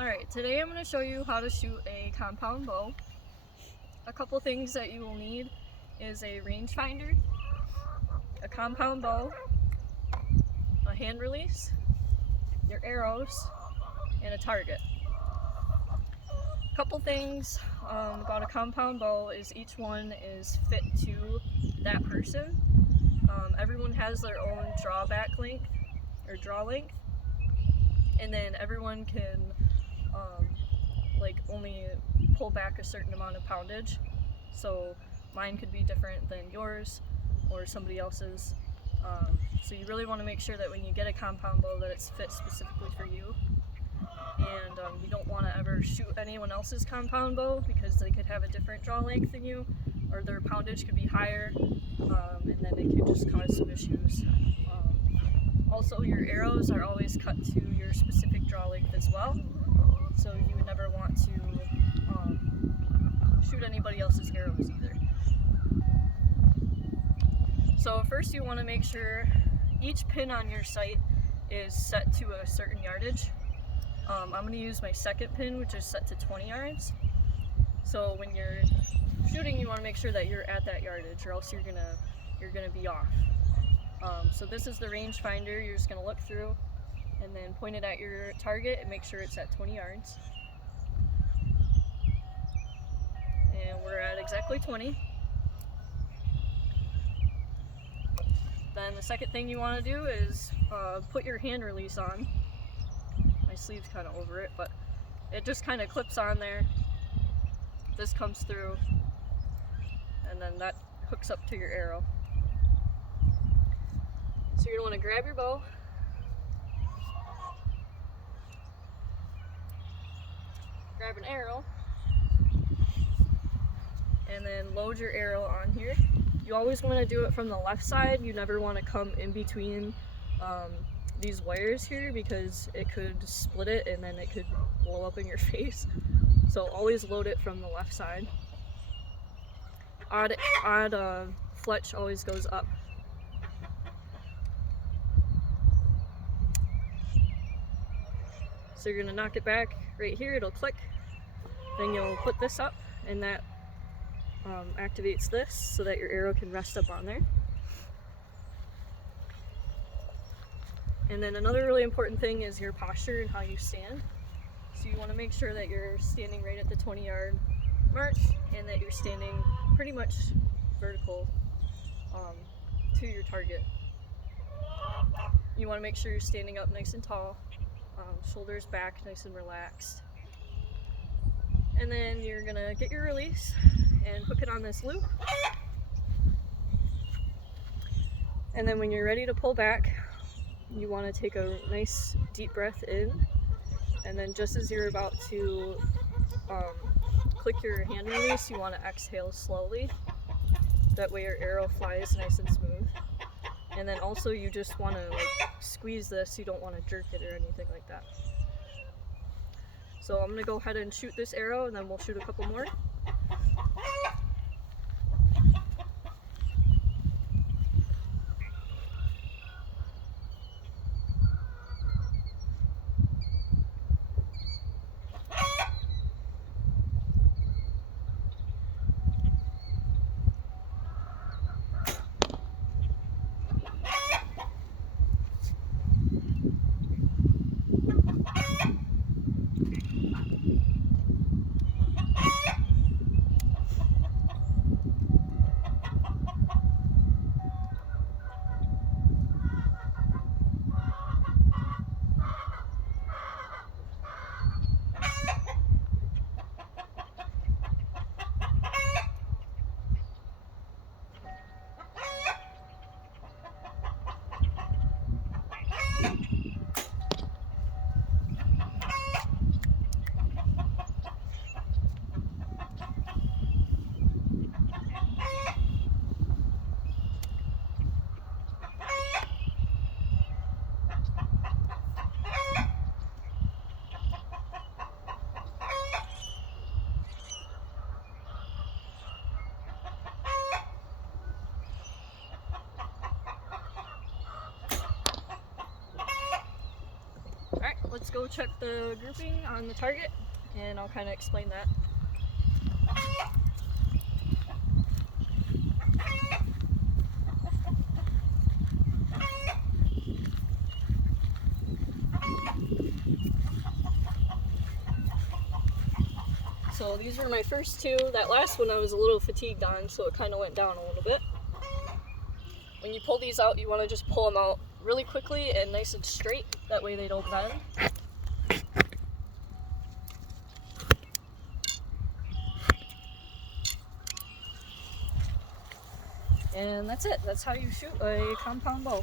Alright, today I'm going to show you how to shoot a compound bow. A couple things that you will need is a rangefinder, a compound bow, a hand release, your arrows, and a target. A couple things about a compound bow is each one is fit to that person. Everyone has their own drawback length or draw length, and then everyone can only pull back a certain amount of poundage. So mine could be different than yours or somebody else's. So you really want to make sure that when you get a compound bow that it's fit specifically for you. And you don't want to ever shoot anyone else's compound bow because they could have a different draw length than you, or their poundage could be higher, and then it could just cause some issues. Also, your arrows are always cut to your specific draw length as well, so you would never want to shoot anybody else's arrows either. So first you want to make sure each pin on your sight is set to a certain yardage. I'm going to use my second pin, which is set to 20 yards. So when you're shooting, you want to make sure that you're at that yardage, or else you're gonna be off. So this is the rangefinder. You're just going to look through and then point it at your target and make sure it's at 20 yards. And we're at exactly 20. Then the second thing you want to do is put your hand release on. My sleeve's kind of over it, but it just kind of clips on there. This comes through, and then that hooks up to your arrow. So you're going to want to grab your bow, grab an arrow, and then load your arrow on here. You always want to do it from the left side. You never want to come in between these wires here, because it could split it and then it could blow up in your face. So always load it from the left side. Odd fletch always goes up. So you're going to knock it back right here, it'll click. Then you'll put this up, and that activates this so that your arrow can rest up on there. And then another really important thing is your posture and how you stand. So you want to make sure that you're standing right at the 20-yard mark, and that you're standing pretty much vertical to your target. You want to make sure you're standing up nice and tall, shoulders back, nice and relaxed. And then you're going to get your release and hook it on this loop. And then when you're ready to pull back, you want to take a nice deep breath in, and then just as you're about to click your hand release, you want to exhale slowly. That way your arrow flies nice and smooth. And then also you just want to squeeze this, you don't want to jerk it or anything like that. So I'm going to go ahead and shoot this arrow, and then we'll shoot a couple more. go check the grouping on the target and I'll kind of explain that. So these were my first two. That last one I was a little fatigued on, so it kind of went down a little bit. When you pull these out, you want to just pull them out really quickly and nice and straight. That way they don't bend. And that's it. That's how you shoot a compound bow.